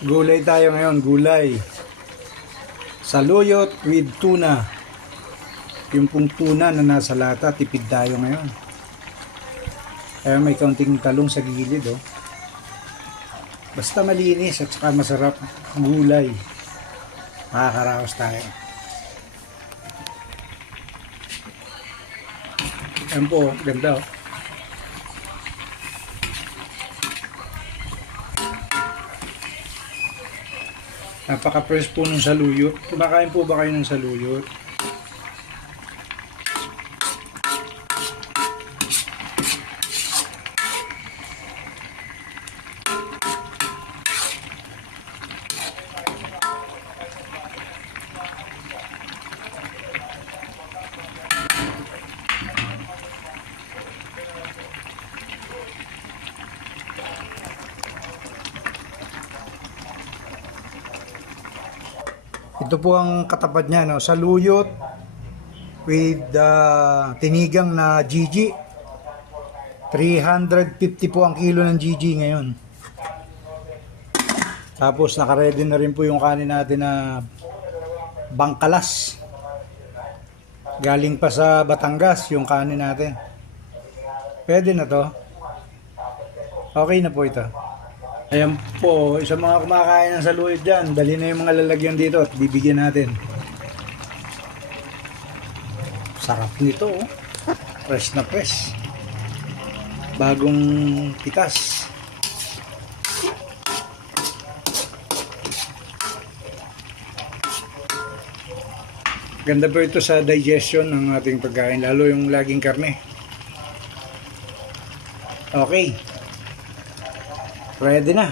Gulay tayo ngayon, gulay. Saluyot with tuna. Yung pong tuna na nasa lata, tipid tayo ngayon. Kaya may kaunting talong sa gilid, oh. Basta malinis at saka masarap gulay. Makakaraos tayo. Ayan po, ganda, oh. Napaka-fresh po ng saluyot. Kumakain po ba kayo ng saluyot? Ito po ang katapat niya, no? Saluyot with tinigang na GG. 350 po ang kilo ng GG ngayon. Tapos naka-ready na rin po yung kanin natin na bangkalas. Galing pa sa Batangas yung kanin natin. Pwede na to. Okay na po ito. Ayan po, isa mga kumakain ng saluyot dyan, dali na yung mga lalagyan dito at bibigyan natin. Sarap nito, oh. Fresh na fresh. Bagong pitas. Ganda po ito sa digestion ng ating pagkain, lalo yung laging karne. Okay. Ready na.